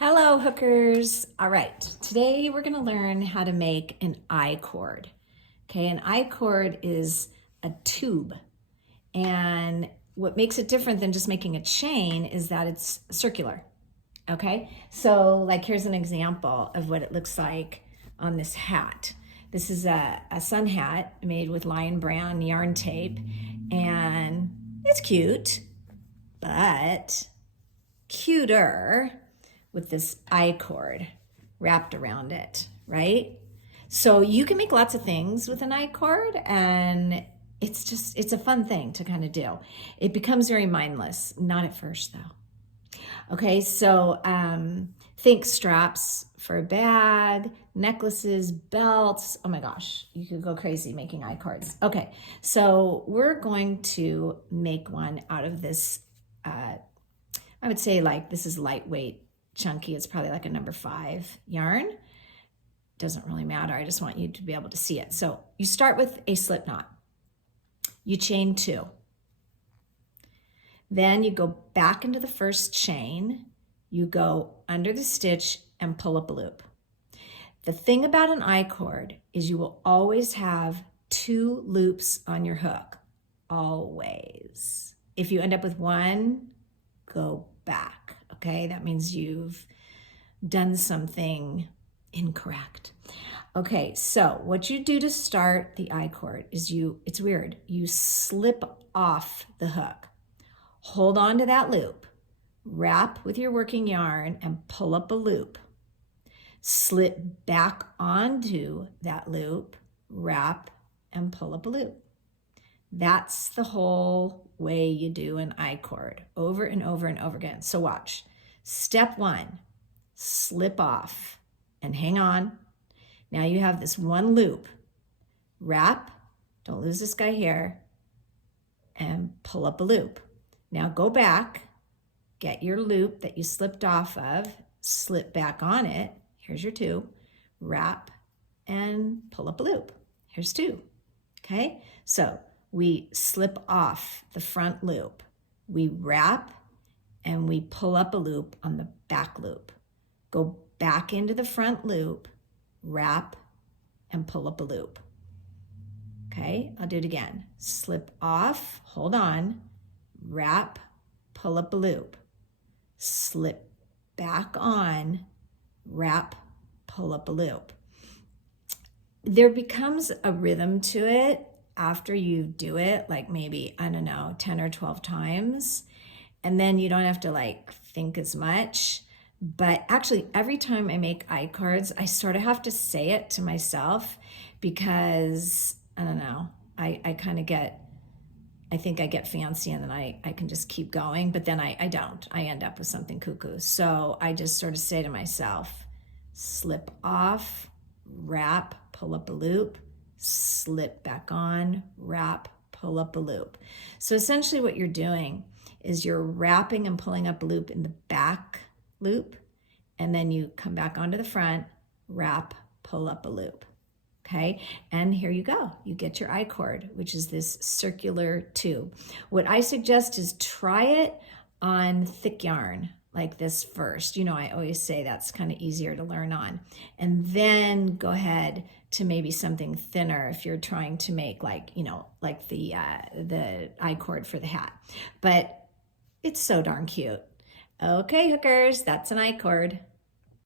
Hello, hookers. All right, today we're going to learn how to make an I-cord. Okay, an I-cord is a tube, and what makes it different than just making a chain is that it's circular. Okay, so like here's an example of what it looks like on this hat. This is a sun hat made with lion brand yarn tape, and it's cute, but cuter with this I-cord wrapped around it, right? So you can make lots of things with an I-cord, and it's a fun thing to kind of do. It becomes very mindless, not at first though. Okay, so think straps for a bag, necklaces, belts. Oh my gosh, you could go crazy making I-cords. Okay, so we're going to make one out of this, I would say like this is lightweight, chunky. It's probably like a number 5 yarn. Doesn't really matter. I just want you to be able to see it. So you start with a slip knot. You chain 2. Then you go back into the first chain. You go under the stitch and pull up a loop. The thing about an I-cord is you will always have 2 loops on your hook. Always. If you end up with 1, go back. Okay, that means you've done something incorrect. Okay, so what you do to start the I-cord is it's weird, you slip off the hook, hold on to that loop, wrap with your working yarn and pull up a loop, slip back onto that loop, wrap and pull up a loop. That's the whole way you do an I-cord over and over and over again. So watch. Step 1, slip off and hang on. Now you have this one loop. Wrap, don't lose this guy here, and pull up a loop. Now go back, get your loop that you slipped off of, slip back on it. Here's your 2. Wrap and pull up a loop. Here's 2. Okay, so we slip off the front loop, we wrap, and we pull up a loop on the back loop. Go back into the front loop, wrap, and pull up a loop. Okay, I'll do it again. Slip off, hold on, wrap, pull up a loop. Slip back on, wrap, pull up a loop. There becomes a rhythm to it after you do it, like maybe, I don't know, 10 or 12 times. And then you don't have to like think as much. But actually every time I make I-cords, I sort of have to say it to myself because, I don't know, I kind of I think I get fancy and then I can just keep going, but then I don't. I end up with something cuckoo. So I just sort of say to myself, slip off, wrap, pull up a loop, slip back on, wrap, pull up a loop. So essentially what you're doing is you're wrapping and pulling up a loop in the back loop, and then you come back onto the front, wrap, pull up a loop. Okay, and here you go. You get your I-cord, which is this circular tube. What I suggest is try it on thick yarn like this first. You know, I always say that's kind of easier to learn on. And then go ahead to maybe something thinner if you're trying to make like, you know, like the I-cord for the hat. But it's so darn cute. Okay, hookers, that's an I-cord.